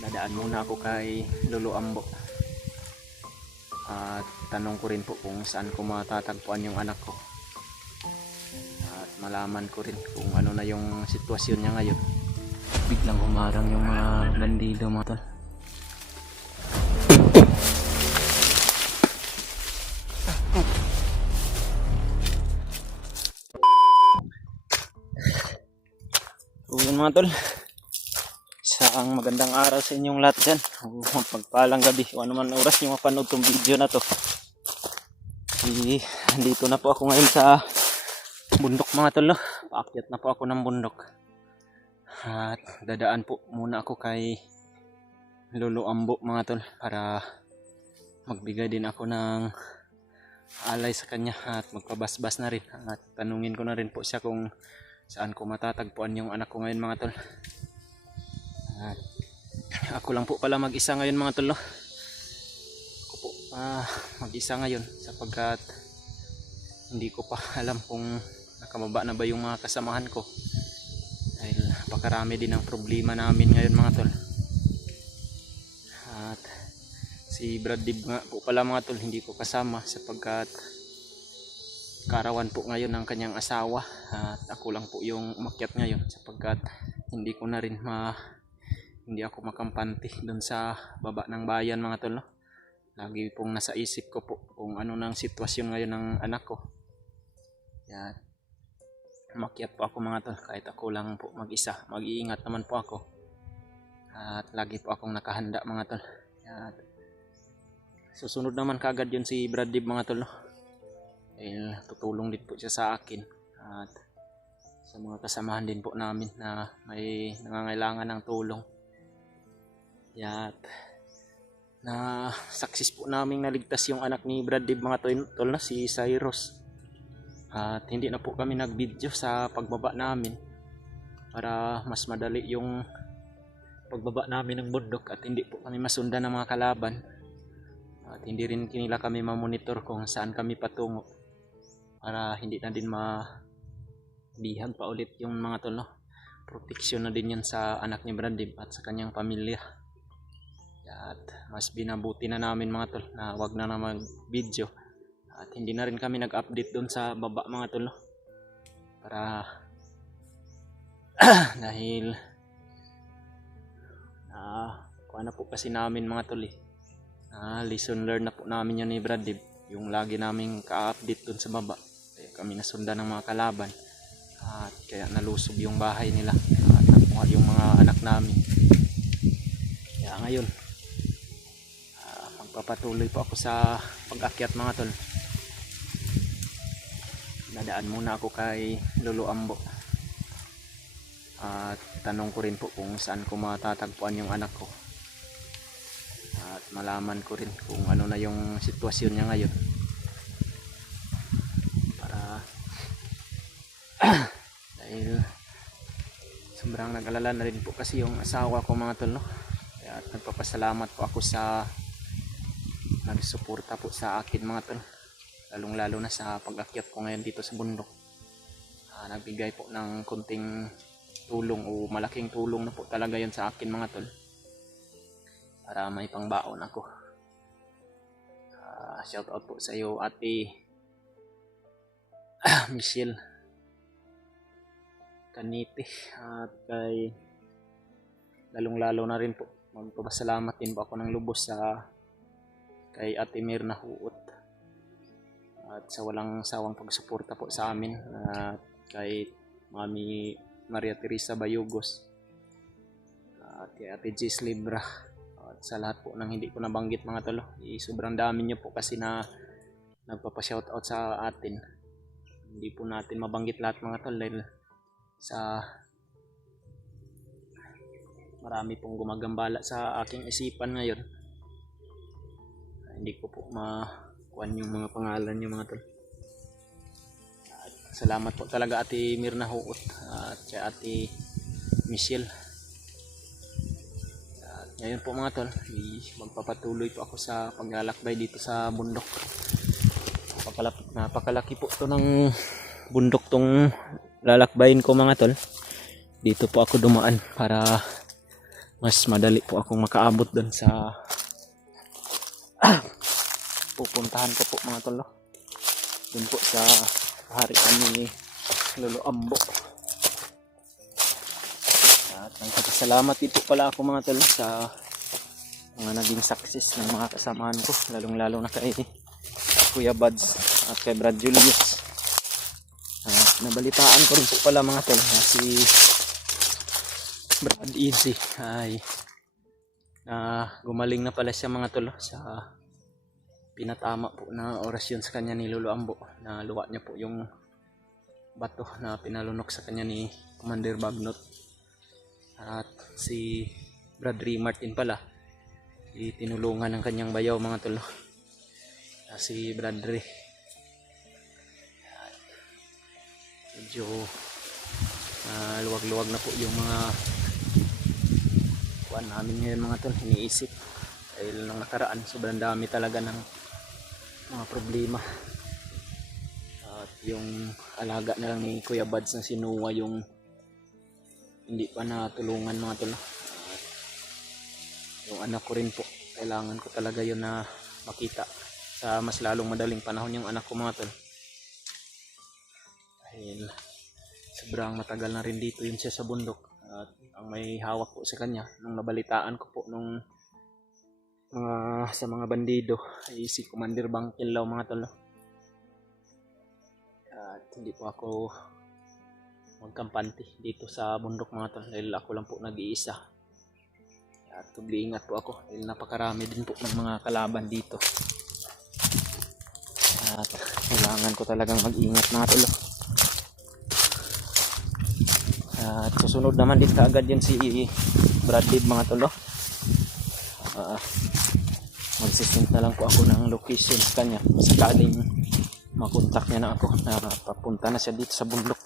Dadaan muna ako kay Lolo Ambo at tanong ko rin po kung saan ko matatagpuan yung anak ko at malaman ko rin kung ano na yung sitwasyon niya ngayon. Biglang umarang yung mga bandido mga tol. So yun mga tol, isang magandang araw sa inyong lahat dyan. Magpagpalang gabi o ano man oras nyo mapanood tong video na to. Andito na po ako ngayon sa bundok mga tol. Paakyat na po ako ng bundok. At dadaan po muna ako kay Lolo Ambo mga tol para magbigay din ako ng alay sa kanya at magpabasbas na rin. At tanungin ko na rin po siya kung saan ko matatagpuan yung anak ko ngayon mga tol. At ako lang po pala mag-isa ngayon mga tol. Ako po mag-isa ngayon sapagkat hindi ko pa alam kung nakababa na ba yung mga kasamahan ko. Dahil napakarami din ang problema namin ngayon mga tol. At si Brad Dib nga po pala mga tol hindi ko kasama sapagkat karawan po ngayon ng kanyang asawa at ako lang po yung umakyat ngayon sapagkat hindi ko na rin hindi ako makampante doon sa baba ng bayan mga tol. Lagi pong nasa isip ko po kung ano nang sitwasyon ngayon ng anak ko. Yan. Umakyat po ako mga tol kahit ako lang po mag-isa. Mag-iingat naman po ako. At lagi po akong nakahanda mga tol. Yan. Susunod naman kaagad yun si Brad Dib mga tol. Tutulong din po siya sa akin at sa mga kasamahan din po namin na may nangangailangan ng tulong. At na success po namin naligtas yung anak ni Brad Dib mga tol na si Cyrus. At hindi na po kami nag-video sa pagbaba namin para mas madali yung pagbaba namin ng bundok at hindi po kami masundan ng mga kalaban. At hindi rin nila kami mamonitor kung saan kami patungo para hindi na din mabihag pa ulit yung mga tol. Proteksyon na din yun sa anak ni Brad Dib at sa kanyang pamilya. At mas binabuti na namin mga tol na wag na mag-video at hindi na rin kami nag-update doon sa baba mga tol para dahil kuha na po kasi namin mga tol lesson learned na po namin yun ni Brad Dib, yung lagi naming ka-update doon sa baba. Kaya kami nasundan ng mga kalaban at kaya nalusob yung bahay nila at nakuha yung mga anak namin. Kaya ngayon magpapatuloy po ako sa pag-akyat mga tol. Dadaan muna ako kay Lolo Ambo at tanong ko rin po kung saan ko matatagpuan yung anak ko at malaman ko rin kung ano na yung sitwasyon niya ngayon para dahil sobrang nag-alala na rin po kasi yung asawa ko mga tol Kaya nagpapasalamat po ako sa nagsuporta po sa akin mga tol, lalong lalo na sa pag-akyat ko ngayon dito sa bundok. Nagbigay po ng kunting tulong o malaking tulong na po talaga yun sa akin mga tol para may pangbaon ako. Shout out po sa iyo ate Michelle Canite at kay lalong lalo na rin po magpapasalamat din po ako ng lubos sa kay ate Mirna Huot at sa walang sawang pagsuporta po sa amin at kay Mami Maria Teresa Bayugos at kay ate Jess Libra at sa lahat po ng hindi ko nabanggit mga tolo. Sobrang dami nyo po kasi na nagpapa-shoutout sa atin. Hindi po natin mabanggit lahat mga tol dahil sa marami pong gumagambala sa aking isipan ngayon. Hindi ko po makuhan yung mga pangalan nyo mga tol. Salamat po talaga ate Mirna Huot at siya ate Michelle. At ngayon po mga tol, magpapatuloy po ako sa paglalakbay dito sa bundok. Napakalaki po to ng bundok tong lalakbayin ko mga tol. Dito po ako dumaan para mas madali po akong makaabot doon sa pupuntahan ko po mga tol, no? Doon po sa harian ni Lolo Ambo. At nagpapasalamat dito pala ako mga tol sa mga naging success ng mga kasamahan ko, lalong lalo na kay Kuya Buds at kay Brad Julius. Nabalitaan ko rin po pala mga tol na si Brad Easy ay gumaling na pala siya mga tol sa pinatama po na orasyon sa kanya ni Lolo Ambo, na luwa niya po yung bato na pinalunok sa kanya ni Commander Bagnot. At si Brad Martin pala itinulungan ng kanyang bayaw mga tol, si Brad Ray. Medyo luwag-luwag na po yung mga kuan namin ngayon mga tol, iniisip dahil nang nakaraan sobrang dami talaga ng mga problema. At yung alaga na lang ni Kuya Buds na si Noah yung hindi pa natulungan mga tol. At yung anak ko rin po, kailangan ko talaga yun na makita sa mas lalong madaling panahon yung anak ko mga tol. Dahil sobrang matagal na rin dito yun siya sa bundok. At ang may hawak po sa kanya nung nabalitaan ko po nung sa mga bandido ay si Commander Bangkilaw mga tol. At hindi po ako magkampante dito sa bundok mga tol dahil ako lang po nag-iisa. At ingat po ako dahil napakarami din po ng mga kalaban dito. At kailangan ko talagang mag-ingat mga tol. At susunod naman din kaagad yan si Bradley mga tol. Magsisend na lang po ako ng location sa kanya sakaling makontak niya na ako na papunta na siya dito sa bundok.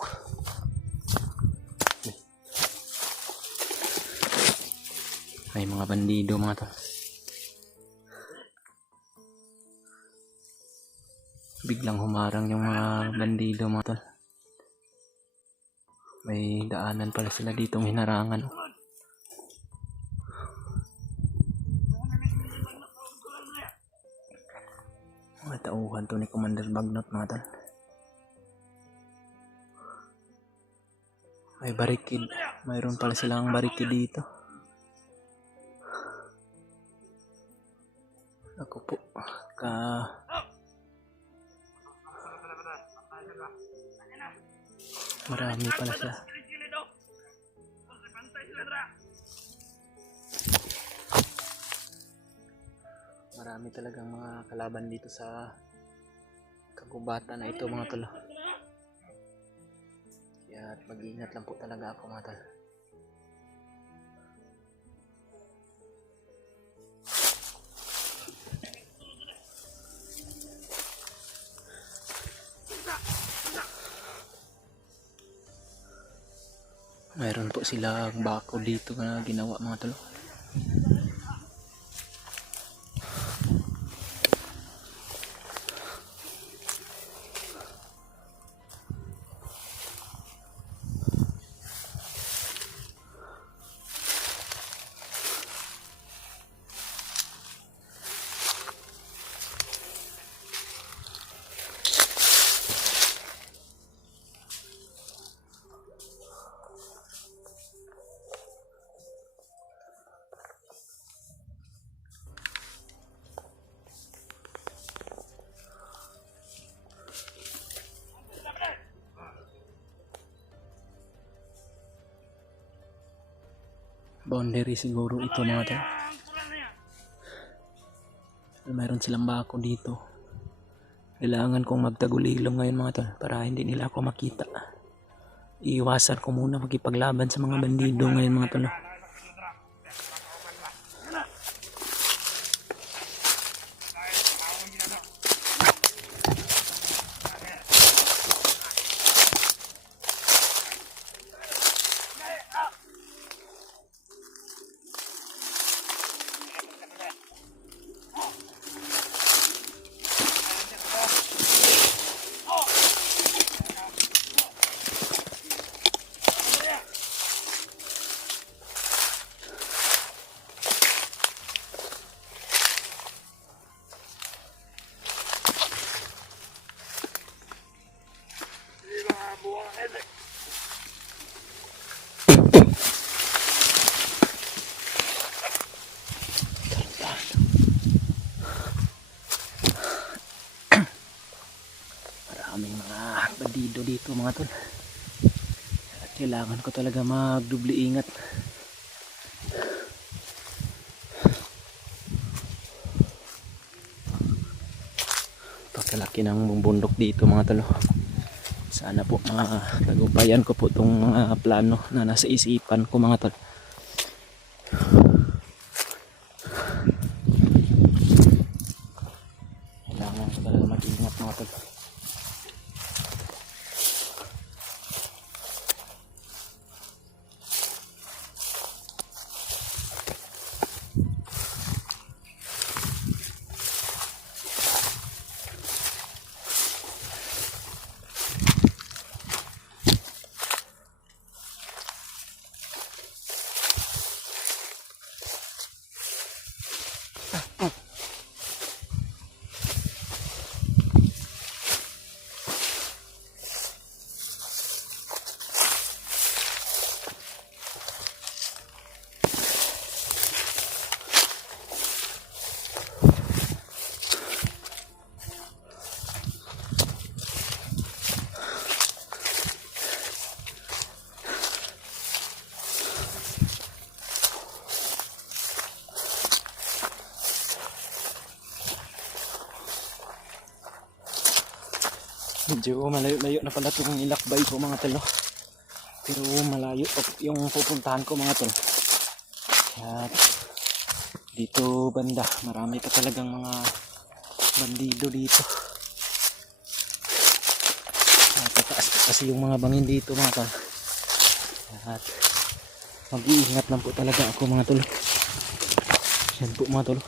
May mga bandido mga tol. Biglang humarang yung mga bandido mga tol. May daanan pala sila ditong hinarangan. Mga tauhan to ni Commander Bagnot mga tol. May barikid. Mayroon pala silang barikid dito. Ako po marami pala siya. Marami talagang mga kalaban dito sa kagubatan na ito mga tol. Kaya mag-ingat lang po talaga ako mga tol. Mayroon po silang bako dito na ginawa mga tol. Boundary siguro ito mga tol. Mayroon silang bako dito. Kailangan kong magtagulilong ngayon mga tol para hindi nila ako makita. Iiwasan ko muna makipaglaban sa mga bandido ngayon mga tol. bandido dito mga tol. At kailangan ko talaga magdubli ingat. Pagkalaki ng bundok dito mga tol. Sana po matagumpayan ko po itong mga plano na nasa isipan ko mga tol. Kailangan ko talaga mag-ingat mga tol. Medyo malayo-layo na pala itong ilakbay ko mga tol. Pero malayo yung pupuntahan ko mga tol. At dito banda, marami pa talagang mga bandido dito. At tataas kasi yung mga bangin dito mga tol. At mag-iingat lang po talaga ako mga tol. Yan po mga tol.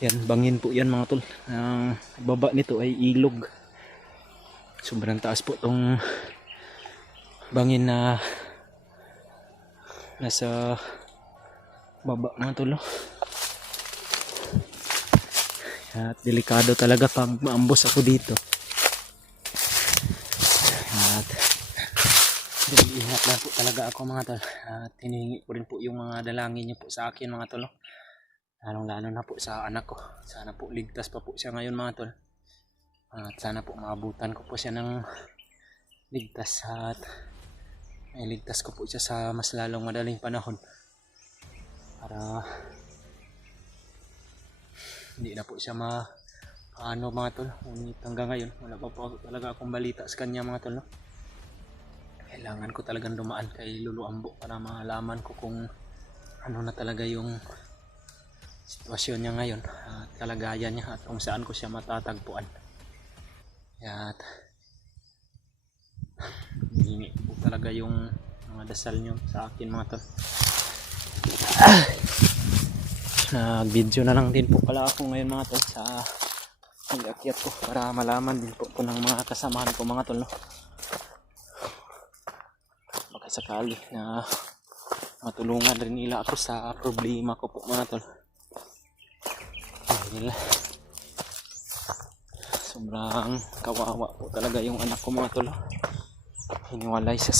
Yan, bangin po yan mga tol. Ang baba nito ay ilog. Sobrang taas po itong bangin na nasa baba mga tol. At delikado talaga pag maambos ako dito. At ingat lang po talaga ako mga tol. At hinihingi ko rin po yung mga dalangin niyo po sa akin mga tol. Lalong-lalo na po sa anak ko. Sana po ligtas pa po siya ngayon mga tol. At sana po maabutan ko po siya ng ligtas at may ligtas ko po siya sa mas lalong madaling panahon para hindi na po siya paano mga tol. Ngunit hanggang ngayon wala pa po talaga akong balita sa kanya mga tol, no? Kailangan ko talagang dumaan kay Lolo Ambo para malaman ko kung ano na talaga yung sitwasyon niya ngayon at kalagayan niya at kung saan ko siya matatagpuan. At hihingi po talaga yung mga dasal nyo sa akin mga tol. Nag-video na lang din po pala ako ngayon mga tol sa pag-akyat ko para malaman din po ko ng mga kasamahan ko mga tol, no? Baka sakali na matulungan rin nila ako sa problema ko po mga tol. Nila sobrang kawawa po talaga yung anak ko mga tol. Hiniwalay siya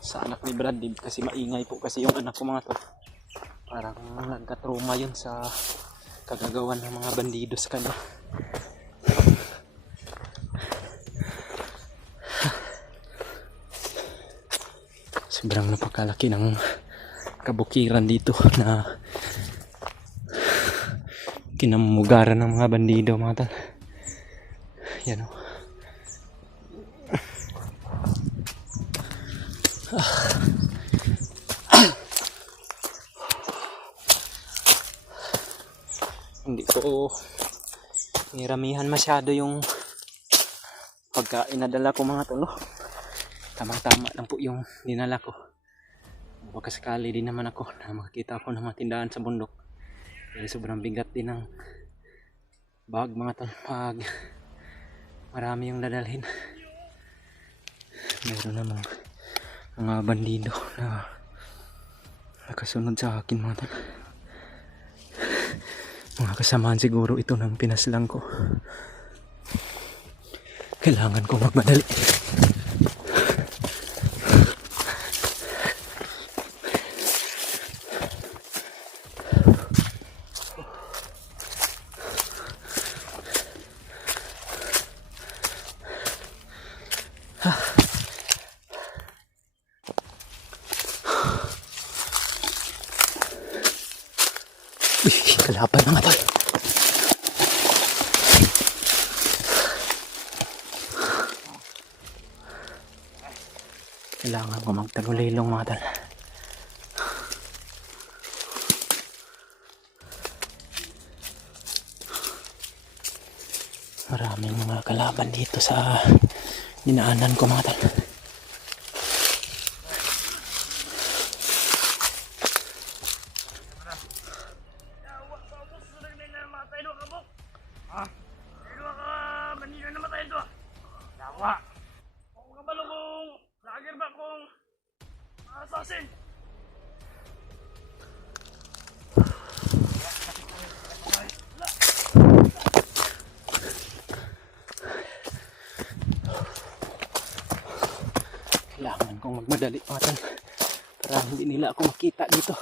sa anak ni Bradley kasi maingay po kasi yung anak ko mga tol. Parang nagka-trauma yun sa kagagawan ng mga bandido sa kanya. Sobrang napakalaki ng kabukiran dito na kinamugaran ng mga bandido mga tol. Yan o. Hindi ko niramihan masyado yung pagkain na dala ko mga tol. Tamang-tama lang po yung dinala ko. Baka sakali din naman ako na makakita ako ng mga tindahan sa bundok. Dahil sobrang bigat din ng bag mga tol. Pag marami yung dadalhin. Meron namang mga bandido na nakasunod sa akin mga tol. Mga kasamaan siguro ito ng pinaslang ko. Kailangan ko magmadali. Uy, kalaban mga tol. Kailangan ko magtagulilong mga tol. Maraming mga kalaban dito sa dinaanan ko mga tol. Kailangan kong magmadali mga tol para hindi nila ako makita dito.